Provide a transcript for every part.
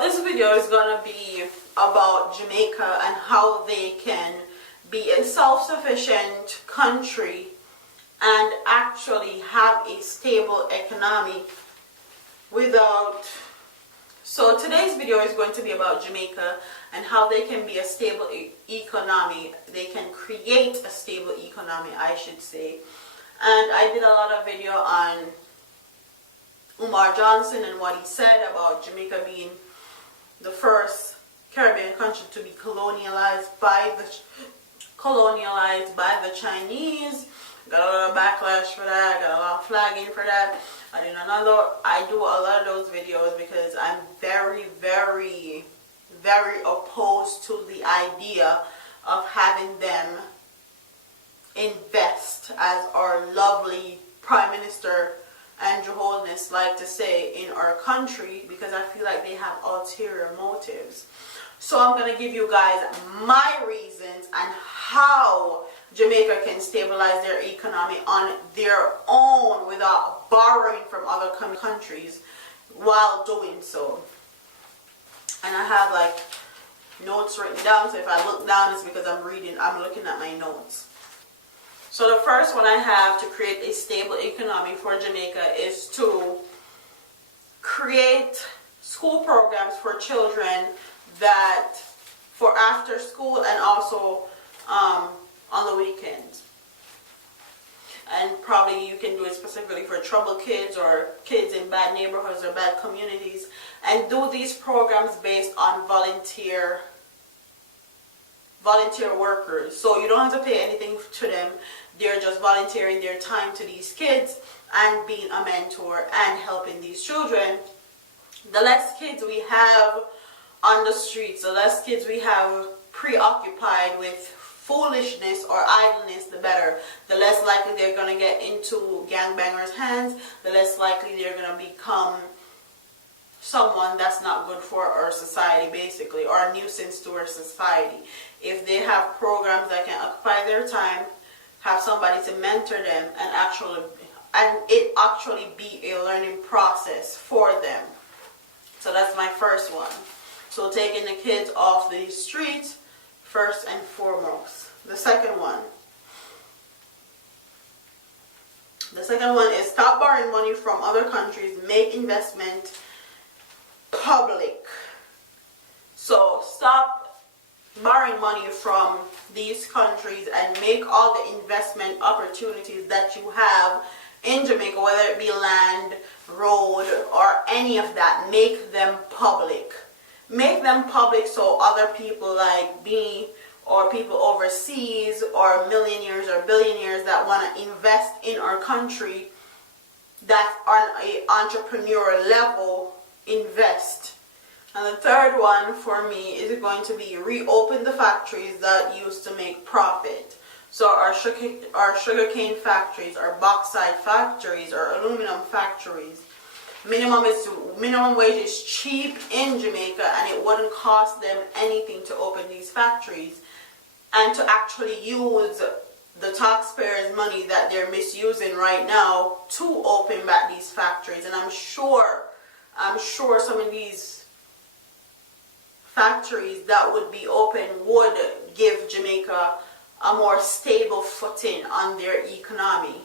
So this video is going to be about Jamaica and how they can be a self-sufficient country and actually have a stable economy without... So today's video is going to be about Jamaica and how they can be a stable economy. They can create a stable economy, I should say. And I did a lot of video on Umar Johnson and what he said about Jamaica being the first Caribbean country to be colonialized by the Chinese. Got a lot of backlash for that, got a lot of flagging for that. I do a lot of those videos because I'm very, very, very opposed to the idea of having them invest, as our lovely Prime Minister Andrew Holness like to say, in our country, because I feel like they have ulterior motives. So I'm going to give you guys my reasons and how Jamaica can stabilize their economy on their own without borrowing from other countries while doing so. And I have like notes written down, so if I look down it's because I'm looking at my notes. So the first one I have to create a stable economy for Jamaica is to create school programs for children that for after school and also on the weekends. And probably you can do it specifically for troubled kids or kids in bad neighborhoods or bad communities, and do these programs based on volunteer workers. So you don't have to pay anything to them. They're just volunteering their time to these kids and being a mentor and helping these children. The less kids we have on the streets, the less kids we have preoccupied with foolishness or idleness, the better. The less likely they're going to get into gangbangers' hands, the less likely they're going to become someone that's not good for our society, basically, or a nuisance to our society. If they have programs that can occupy their time, have somebody to mentor them, and it actually be a learning process for them. So that's my first one. So taking the kids off the streets first and foremost. The second one is stop borrowing money from other countries, make investment public. So stop borrowing money from these countries and make all the investment opportunities that you have in Jamaica, whether it be land, road, or any of that, make them public. Make them public so other people like me or people overseas or millionaires or billionaires that want to invest in our country, that on an entrepreneurial level, invest. And the third one for me is going to be reopen the factories that used to make profit. So our sugarcane factories, our bauxite factories, our aluminum factories. Minimum wage is cheap in Jamaica, and it wouldn't cost them anything to open these factories and to actually use the taxpayers' money that they're misusing right now to open back these factories. And I'm sure some of these factories that would be open would give Jamaica a more stable footing on their economy.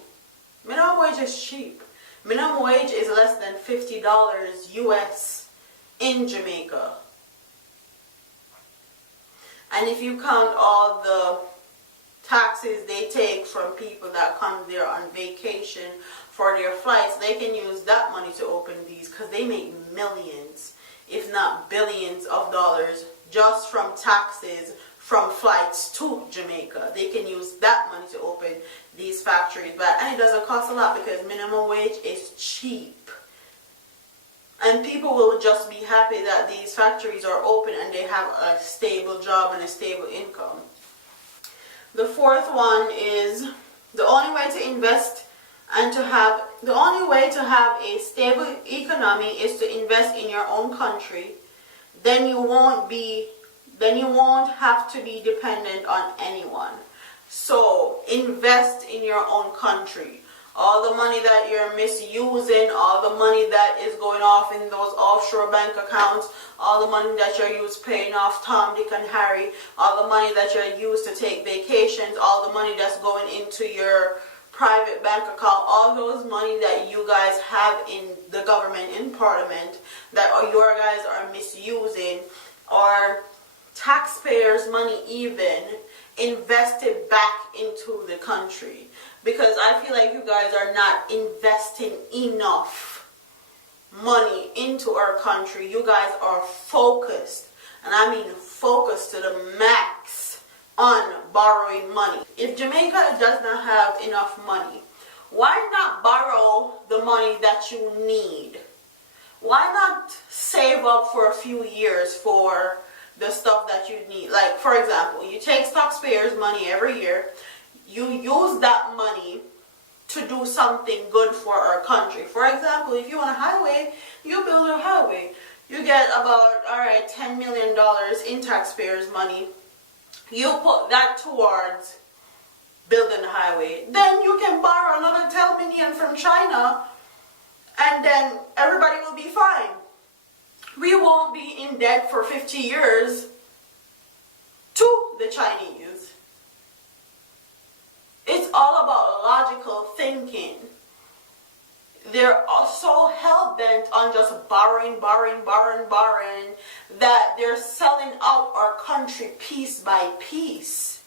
Minimum wage is cheap. Minimum wage is less than $50 US in Jamaica. And if you count all the taxes they take from people that come there on vacation for their flights, they can use that money to open these, because they make millions, if not billions of dollars just from taxes from flights to Jamaica. They can use that money to open these factories, and it doesn't cost a lot because minimum wage is cheap. And people will just be happy that these factories are open and they have a stable job and a stable income. The fourth one is the only way to invest and the only way to have a stable economy is to invest in your own country. Then you won't have to be dependent on anyone. So invest in your own country. all the money that you're misusing, all the money that is going off in those offshore bank accounts, all the money that you're used paying off Tom, Dick, and Harry, all the money that you're used to take vacations, all the money that's going into your private bank account, all those money that you guys have in the government, in parliament, that your guys are misusing, or taxpayers' money even, invested back into the country. Because I feel like you guys are not investing enough money into our country. You guys are focused, and I mean focused to the max, on borrowing money. If Jamaica does not have enough money, why not borrow the money that you need? Why not save up for a few years for the stuff that you need? Like, for example, you take taxpayers' money every year, you use that money to do something good for our country. For example, if you want a highway, you build a highway. You get about, $10 million in taxpayers' money. You put that towards building the highway. Then you can borrow another 10 million from China, and then everybody will be fine. We won't be in debt for 50 years to the Chinese. It's all about logical thinking. They're so hell-bent on just borrowing, that they're selling out our country piece by piece.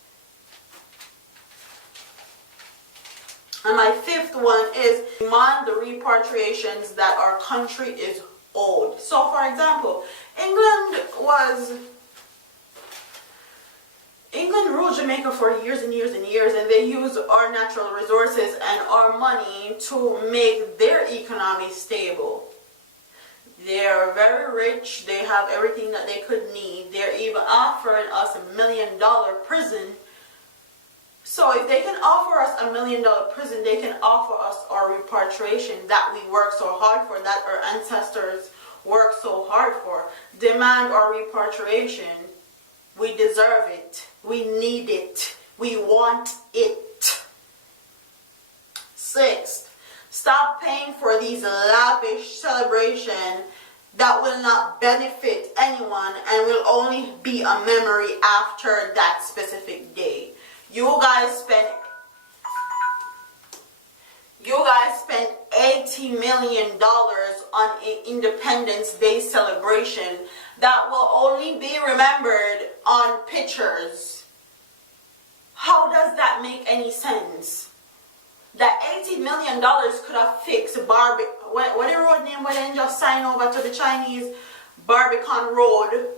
And my fifth one is demand the repatriations that our country is owed. So, for example, England ruled Jamaica for years and years and years, and they used our natural resources and our money to make their economy stable. They're very rich. They have everything that they could need. They're even offering us $1 million prison. So if they can offer us $1 million prison, they can offer us our repatriation that we work so hard for, that our ancestors worked so hard for. Demand our repatriation. We deserve it. We need it. We want it. Sixth, stop paying for these lavish celebrations that will not benefit anyone and will only be a memory after that specific day. You guys spent $80 million on an Independence Day celebration that will only be remembered on pictures. How does that make any sense? That $80 million could have fixed what the road name where they just sign over to the Chinese, Barbican Road.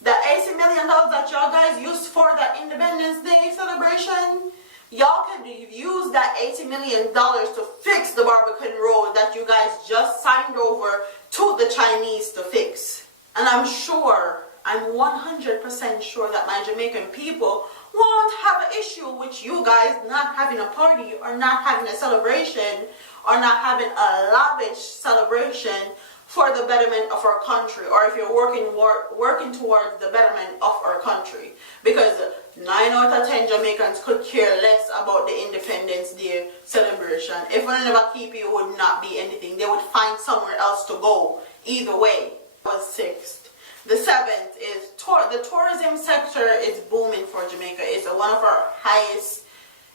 The $80 million that y'all guys used for the Independence Day celebration, y'all could use that $80 million to fix the Barbican Road that you guys just signed over to the Chinese to fix. And I'm 100% sure that my Jamaican people won't have an issue with you guys not having a party or not having a celebration or not having a lavish celebration for the betterment of our country, or if you're working towards the betterment of our country. Because 9 out of 10 Jamaicans could care less about the Independence Day celebration. If we never keep it, would not be anything. They would find somewhere else to go. Either way. That was sixth. The seventh is the tourism sector is booming for Jamaica. It's one of our highest.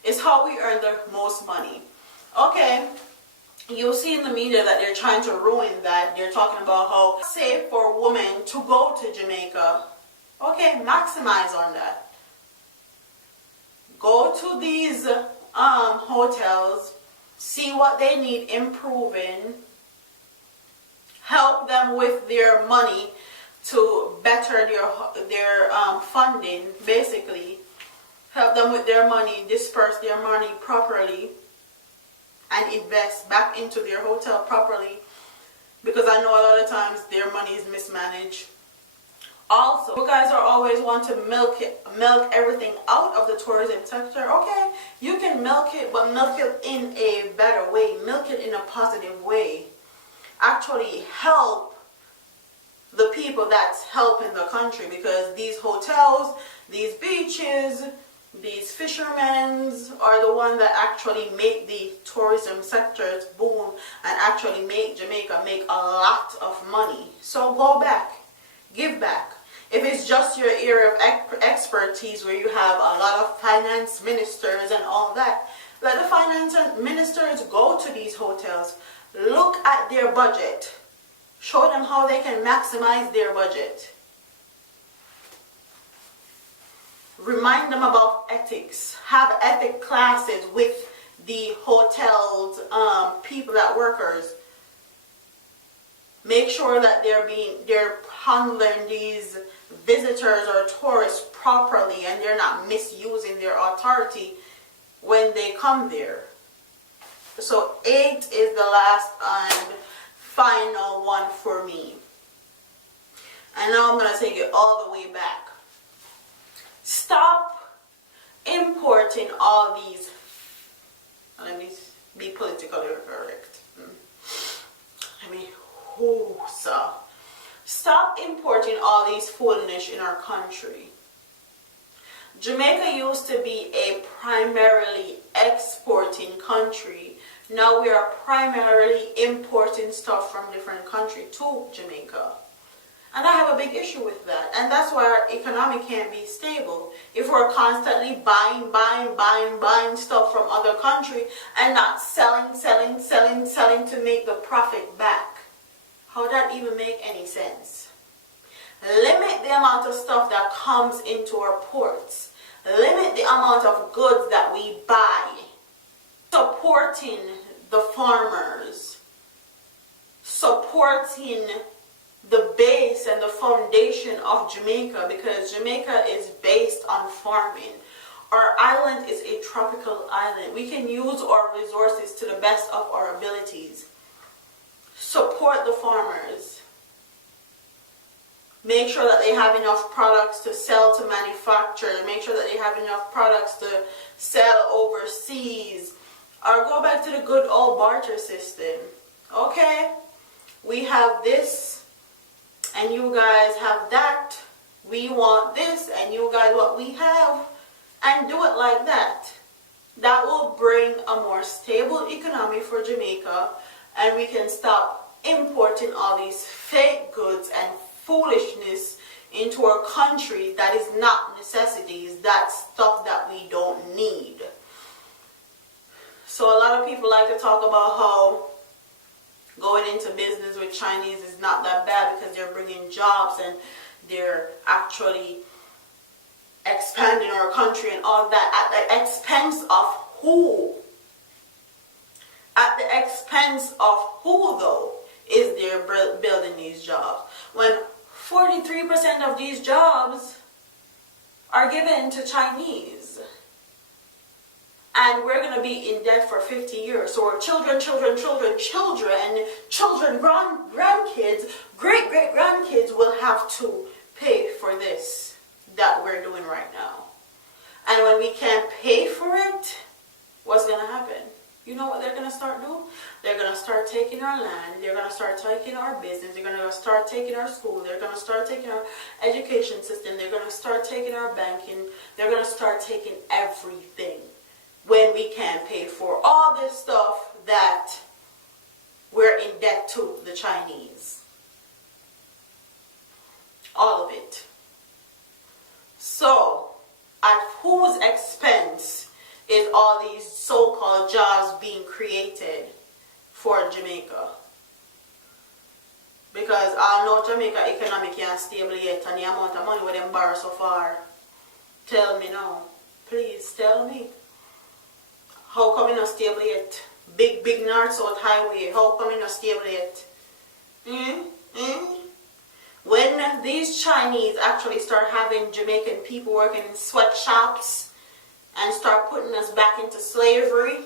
It's how we earn the most money. Okay. You'll see in the media that they're trying to ruin that. They're talking about how it's safe for women to go to Jamaica. Okay, maximize on that. Go to these hotels, see what they need improving, help them with their money to better their funding, basically. Help them with their money, disperse their money properly, and invest back into their hotel properly, because I know a lot of times their money is mismanaged. Also, you guys are always want to milk everything out of the tourism sector. Okay, you can milk it, but milk it in a better way. Milk it in a positive way. Actually help the people that's helping the country, because these hotels, these beaches, These fishermen are the ones that actually make the tourism sectors boom and actually make Jamaica make a lot of money. So go back, give back. If it's just your area of expertise where you have a lot of finance ministers and all that, let the finance ministers go to these hotels, look at their budget, show them how they can maximize their budget. Remind them about ethics. Have ethic classes with the hotels, people, that workers. Make sure that they're handling these visitors or tourists properly and they're not misusing their authority when they come there. So 8 is the last and final one for me. And now I'm going to take it all the way back. Stop importing all these, let me be politically correct. Stop importing all these foolishness in our country. Jamaica used to be a primarily exporting country. Now we are primarily importing stuff from different countries to Jamaica. And I have a big issue with that. And that's why our economy can't be stable. If we're constantly buying stuff from other countries and not selling to make the profit back. How would that even make any sense? Limit the amount of stuff that comes into our ports. Limit the amount of goods that we buy. Supporting the farmers. Supporting the base and the foundation of Jamaica, because Jamaica is based on farming. Our island is a tropical island. We can use our resources to the best of our abilities. Support the farmers. Make sure that they have enough products to sell to manufacture. Make sure that they have enough products to sell overseas. Or go back to the good old barter system. Okay? We have this and you guys have that. We want this and you guys what we have. And do it like that. That will bring a more stable economy for Jamaica. And we can stop importing all these fake goods and foolishness into our country that is not necessities. That's stuff that we don't need. So a lot of people like to talk about how going into business with Chinese is not that bad because they're bringing jobs and they're actually expanding our country and all that. At the expense of who? At the expense of who though is there building these jobs? When 43% of these jobs are given to Chinese. And we're going to be in debt for 50 years. So our children, grandkids, great-great-grandkids will have to pay for this that we're doing right now. And when we can't pay for it, what's going to happen? You know what they're going to start doing? They're going to start taking our land. They're going to start taking our business. They're going to start taking our school. They're going to start taking our education system. They're going to start taking our banking. They're going to start taking everything. When we can't pay for all this stuff that we're in debt to the Chinese. All of it. So, at whose expense is all these so-called jobs being created for Jamaica? Because I know Jamaica economy can't stable yet and the amount of money we them borrow so far. Tell me now. Please tell me. How come it not stable yet? Big north-south highway. How come it not stable yet? When these Chinese actually start having Jamaican people working in sweatshops and start putting us back into slavery,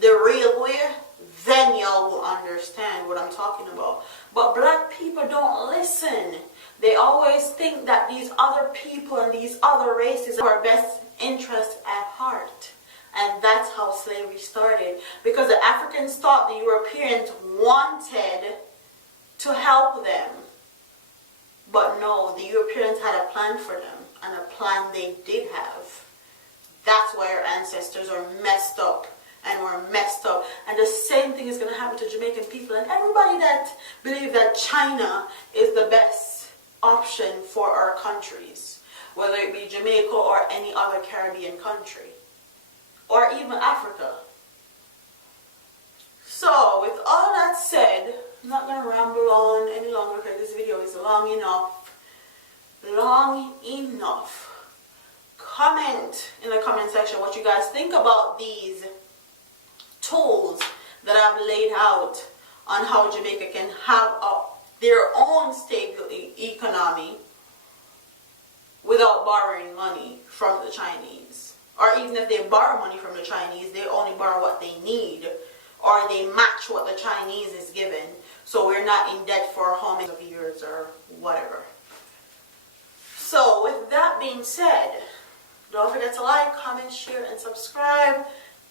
the real way, then y'all will understand what I'm talking about. But black people don't listen. They always think that these other people and these other races are our best interest at heart. And that's how slavery started. Because the Africans thought the Europeans wanted to help them. But no, the Europeans had a plan for them. And a plan they did have. That's why our ancestors are messed up. And we're messed up. And the same thing is going to happen to Jamaican people and everybody that believe that China is the best option for our countries. Whether it be Jamaica or any other Caribbean country. Or even Africa. So, with all that said, I'm not going to ramble on any longer because this video is long enough. Long enough. Comment in the comment section what you guys think about these tools that I've laid out on how Jamaica can have their own stable economy without borrowing money from the Chinese. Or even if they borrow money from the Chinese, they only borrow what they need, or they match what the Chinese is given, so we're not in debt for how many years or whatever. So with that being said, don't forget to like, comment, share, and subscribe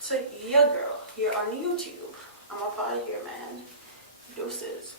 to your girl here on YouTube. I'm up out of here, man. Deuces.